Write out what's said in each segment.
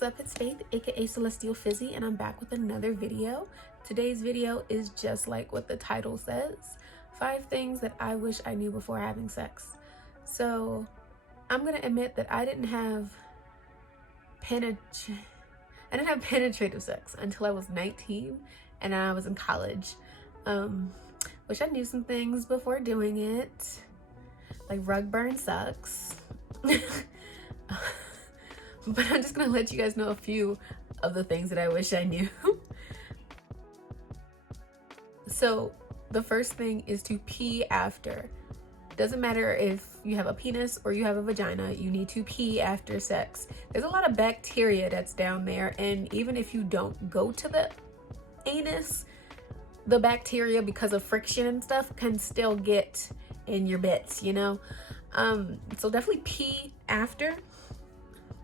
What's up, it's Faith, aka Celestial Fizzy, and I'm back with another video. Today's video is just like what the title says, 5 things that I wish I knew before having sex. So I'm gonna admit that I didn't have penetrative sex until I was 19 and I was in college. Wish I knew some things before doing it, like rug burn sucks. But I'm just gonna let you guys know a few of the things that I wish I knew. So the first thing is to pee after. Doesn't matter if you have a penis or you have a vagina, you need to pee after sex. There's a lot of bacteria that's down there, and even if you don't go to the anus, the bacteria, because of friction and stuff, can still get in your bits, you know? So definitely pee after.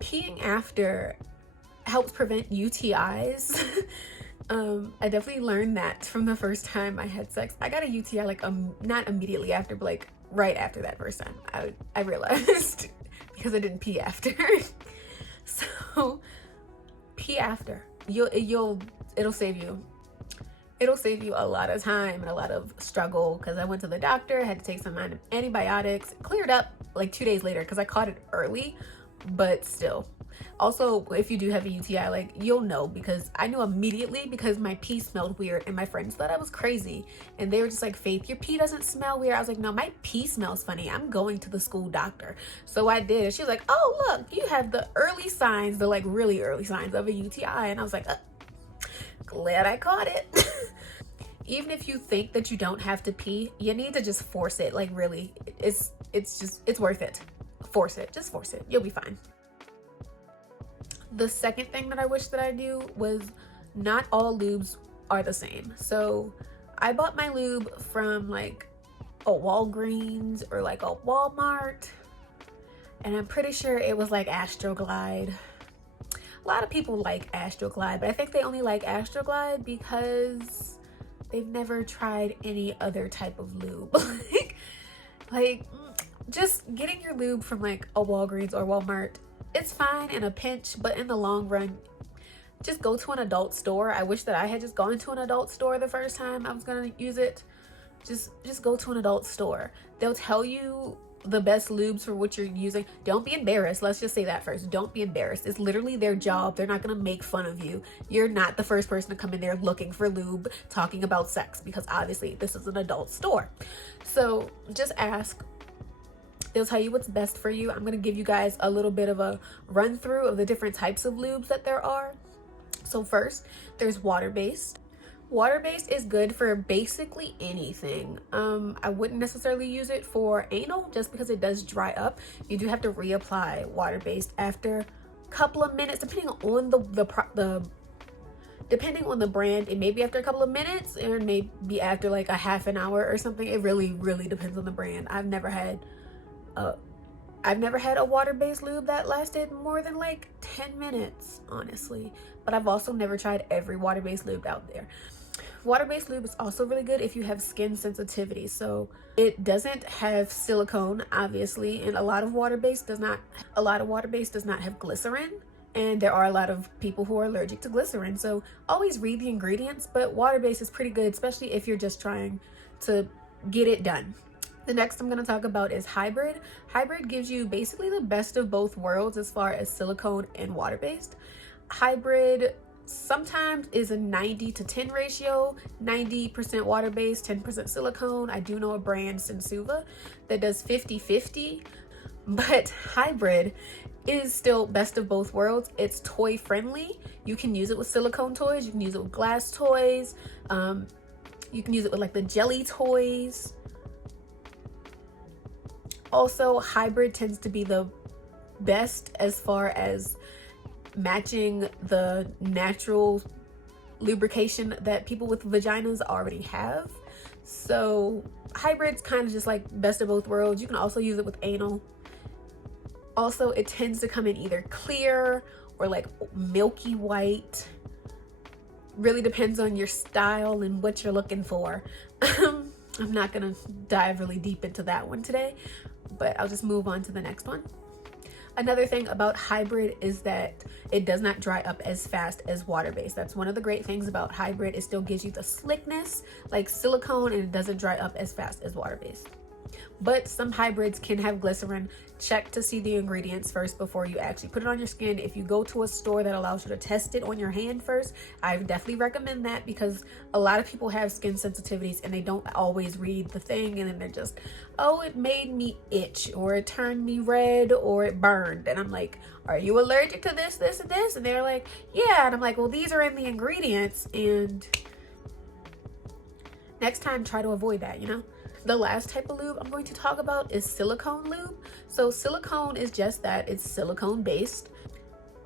Peeing after helps prevent UTIs. I definitely learned that from the first time I had sex. I got a UTI like not immediately after, but like right after that first time. I realized because I didn't pee after. So pee after. It'll save you. It'll save you a lot of time and a lot of struggle, because I went to the doctor, had to take some antibiotics, cleared up like 2 days later because I caught it early. But still, also, if you do have a UTI, like, you'll know, because I knew immediately because my pee smelled weird and my friends thought I was crazy, and they were just like, Faith, your pee doesn't smell weird. I was like, no, my pee smells funny. I'm going to the school doctor. So I did, and she was like, oh, look, you have the early signs, the like really early signs of a UTI. And I was like, glad I caught it. Even if you think that you don't have to pee, you need to just force it. Like, really, it's worth it. Force it, just force it, you'll be fine. The second thing that I wish that I knew was not all lubes are the same. So I bought my lube from like a Walgreens or like a Walmart, and I'm pretty sure it was like Astroglide. A lot of people like Astroglide, but I think they only like Astroglide because they've never tried any other type of lube. like just getting your lube from like a Walgreens or Walmart, it's fine in a pinch, but in the long run, just go to an adult store. I wish that I had just gone to an adult store the first time I was gonna use it. Just go to an adult store. They'll tell you the best lubes for what you're using. Don't be embarrassed. Let's just say that first. Don't be embarrassed. It's literally their job. They're not gonna make fun of you. You're not the first person to come in there looking for lube, talking about sex, because obviously this is an adult store. So just ask. They'll tell you what's best for you. I'm going to give you guys a little bit of a run through of the different types of lubes that there are. So first, there's water-based. Water-based is good for basically anything. I wouldn't necessarily use it for anal just because it does dry up. You do have to reapply water-based after a couple of minutes, depending on the brand. It may be after a couple of minutes, or it may be after like a half an hour or something. It really, really depends on the brand. I've never had a water-based lube that lasted more than like 10 minutes, honestly. But I've also never tried every water-based lube out there. Water-based lube is also really good if you have skin sensitivity. So it doesn't have silicone, obviously, and a lot of water-based does not have glycerin. And there are a lot of people who are allergic to glycerin. So always read the ingredients, but water-based is pretty good, especially if you're just trying to get it done. The next I'm going to talk about is hybrid. Hybrid gives you basically the best of both worlds as far as silicone and water-based. Hybrid sometimes is a 90-to-10 ratio, 90% water-based, 10% silicone. I do know a brand, Sensuva, that does 50-50, but hybrid is still best of both worlds. It's toy friendly. You can use it with silicone toys, you can use it with glass toys, you can use it with like the jelly toys. Also, hybrid tends to be the best as far as matching the natural lubrication that people with vaginas already have. So hybrid's kind of just like best of both worlds. You can also use it with anal. Also, it tends to come in either clear or like milky white. Really depends on your style and what you're looking for. I'm not gonna dive really deep into that one today, but I'll just move on to the next one. Another thing about hybrid is that it does not dry up as fast as water-based. That's one of the great things about hybrid. It still gives you the slickness like silicone, and it doesn't dry up as fast as water-based. But some hybrids can have glycerin. Check to see the ingredients first before you actually put it on your skin. If you go to a store that allows you to test it on your hand first, I definitely recommend that, because a lot of people have skin sensitivities and they don't always read the thing, and then they're just, oh, it made me itch, or it turned me red, or it burned. And I'm like, are you allergic to this, this, and this? And they're like, yeah. And I'm like, well, these are in the ingredients, and next time try to avoid that, you know? The last type of lube I'm going to talk about is silicone lube. So silicone is just that, it's silicone based.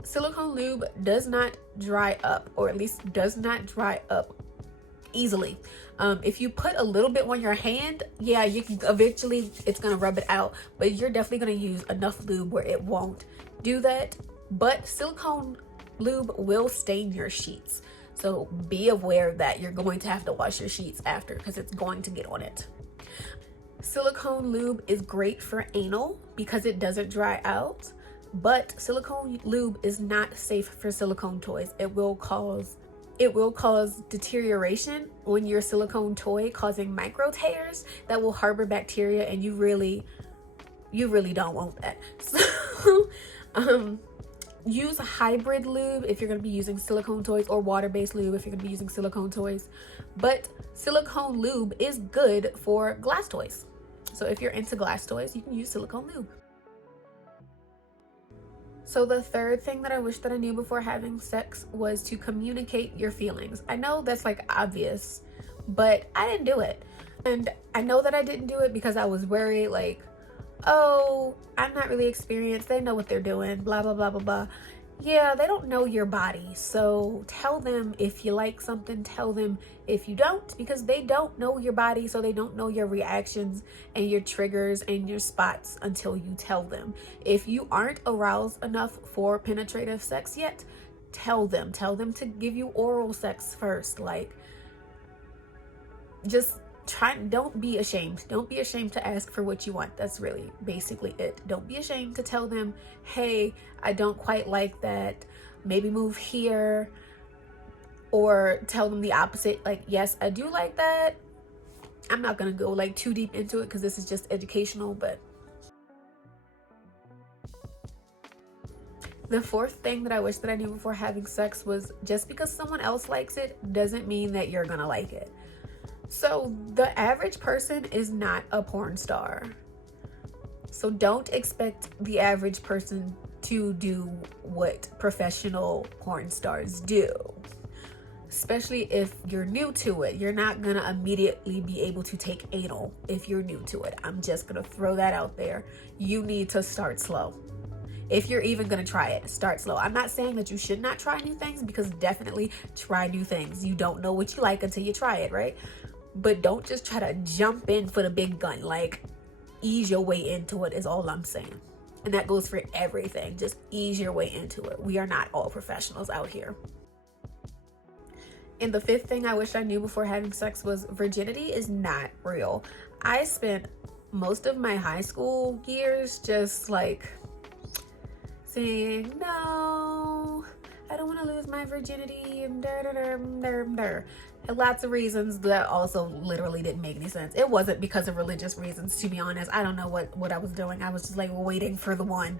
Silicone lube does not dry up, or at least does not dry up easily. If you put a little bit on your hand, yeah, you can eventually, it's gonna rub it out, but you're definitely gonna use enough lube where it won't do that. But silicone lube will stain your sheets. So be aware that you're going to have to wash your sheets after, because it's going to get on it. Silicone lube is great for anal because it doesn't dry out, but silicone lube is not safe for silicone toys. It will cause deterioration on your silicone toy, causing micro tears that will harbor bacteria, and you really don't want that. So use hybrid lube if you're going to be using silicone toys, or water-based lube if you're going to be using silicone toys. But silicone lube is good for glass toys. So if you're into glass toys, you can use silicone lube. So the third thing that I wish that I knew before having sex was to communicate your feelings. I know that's like obvious, but I didn't do it. And I know that I didn't do it because I was worried, like, oh, I'm not really experienced. They know what they're doing, blah, blah, blah, blah, blah. Yeah, they don't know your body. So tell them if you like something, tell them if you don't, because they don't know your body. So they don't know your reactions and your triggers and your spots until you tell them. If you aren't aroused enough for penetrative sex yet, tell them to give you oral sex first. Like, just don't be ashamed to ask for what you want. That's really basically it. Don't be ashamed to tell them, hey, I don't quite like that, maybe move here. Or tell them the opposite, like, yes, I do like that. I'm not gonna go like too deep into it because this is just educational. But the fourth thing that I wish that I knew before having sex was, just because someone else likes it doesn't mean that you're gonna like it. So the average person is not a porn star. So don't expect the average person to do what professional porn stars do. Especially if you're new to it. You're not gonna immediately be able to take anal if you're new to it. I'm just gonna throw that out there. You need to start slow. If you're even gonna try it, start slow. I'm not saying that you should not try new things, because definitely try new things. You don't know what you like until you try it, right? But don't just try to jump in for the big gun. Like, ease your way into it is all I'm saying. And that goes for everything. Just ease your way into it. We are not all professionals out here. And the fifth thing I wish I knew before having sex was, virginity is not real. I spent most of my high school years just like saying, no, I don't want to lose my virginity. And lots of reasons that also literally didn't make any sense. It wasn't because of religious reasons, to be honest. I don't know what I was doing. I was just like waiting for the one.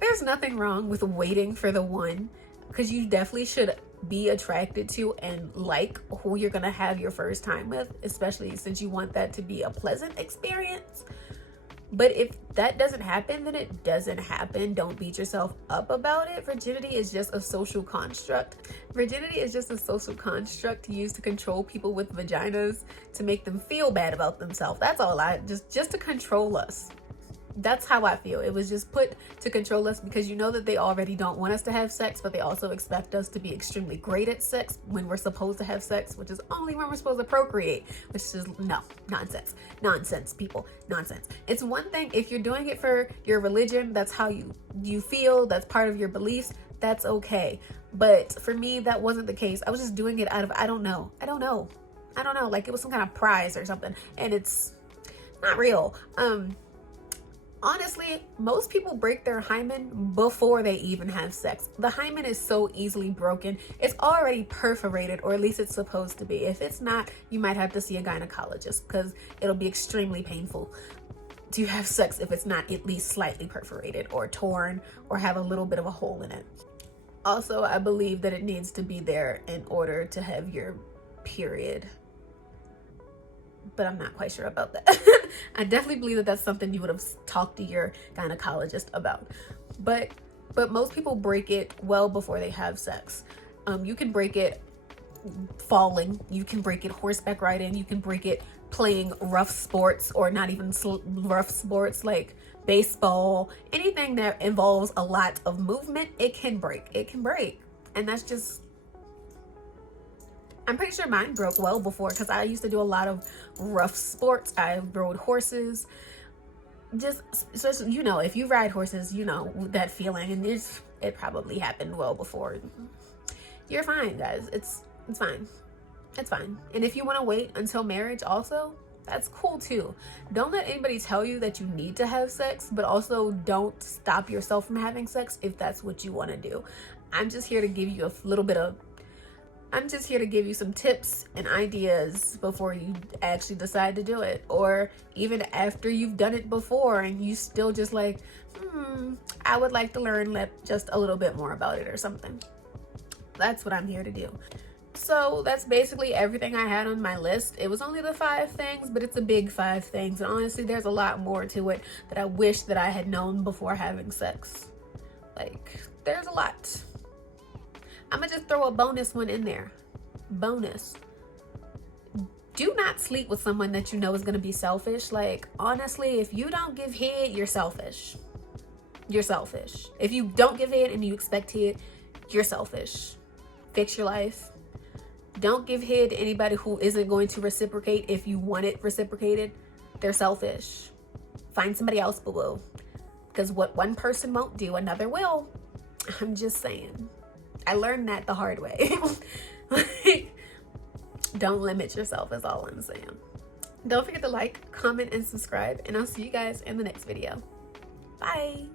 There's nothing wrong with waiting for the one, because you definitely should be attracted to and like who you're gonna have your first time with, especially since you want that to be a pleasant experience. But if that doesn't happen, then it doesn't happen. Don't beat yourself up about it. Virginity is just a social construct. Virginity is just a social construct used to control people with vaginas, to make them feel bad about themselves. That's all. Just to control us. That's how I feel. It was just put to control us, because you know that they already don't want us to have sex, but they also expect us to be extremely great at sex when we're supposed to have sex, which is only when we're supposed to procreate, which is nonsense, people, nonsense. It's one thing if you're doing it for your religion, that's how you feel, that's part of your beliefs, that's okay. But for me, that wasn't the case. I was just doing it out of, I don't know, like it was some kind of prize or something, and it's not real. Honestly, most people break their hymen before they even have sex. The hymen is so easily broken. It's already perforated, or at least it's supposed to be. If it's not, you might have to see a gynecologist because it'll be extremely painful to have sex if it's not at least slightly perforated or torn or have a little bit of a hole in it. Also, I believe that it needs to be there in order to have your period, but I'm not quite sure about that. I definitely believe that that's something you would have talked to your gynecologist about. But most people break it well before they have sex. You can break it falling, you can break it horseback riding, you can break it playing rough sports, or not even rough sports like baseball. Anything that involves a lot of movement, it can break. And that's just, I'm pretty sure mine broke well before, because I used to do a lot of rough sports. I rode horses. Just, so, you know, if you ride horses, you know that feeling, and it probably happened well before. You're fine, guys. It's fine. It's fine. And if you want to wait until marriage also, that's cool too. Don't let anybody tell you that you need to have sex, but also don't stop yourself from having sex if that's what you want to do. I'm just here to give you some tips and ideas before you actually decide to do it, or even after you've done it before and you still just like, I would like to learn just a little bit more about it or something. That's what I'm here to do. So that's basically everything I had on my list. It was only the 5 things, but it's a big 5 things. And honestly, there's a lot more to it that I wish that I had known before having sex. Like, there's a lot. I'm gonna just throw a bonus one in there. Bonus. Do not sleep with someone that you know is gonna be selfish. Like, honestly, if you don't give head, you're selfish. You're selfish. If you don't give head and you expect head, you're selfish. Fix your life. Don't give head to anybody who isn't going to reciprocate if you want it reciprocated. They're selfish. Find somebody else, boo-boo. Because what one person won't do, another will. I'm just saying. I learned that the hard way. Like, don't limit yourself is all I'm saying. Don't forget to like, comment, and subscribe. And I'll see you guys in the next video. Bye.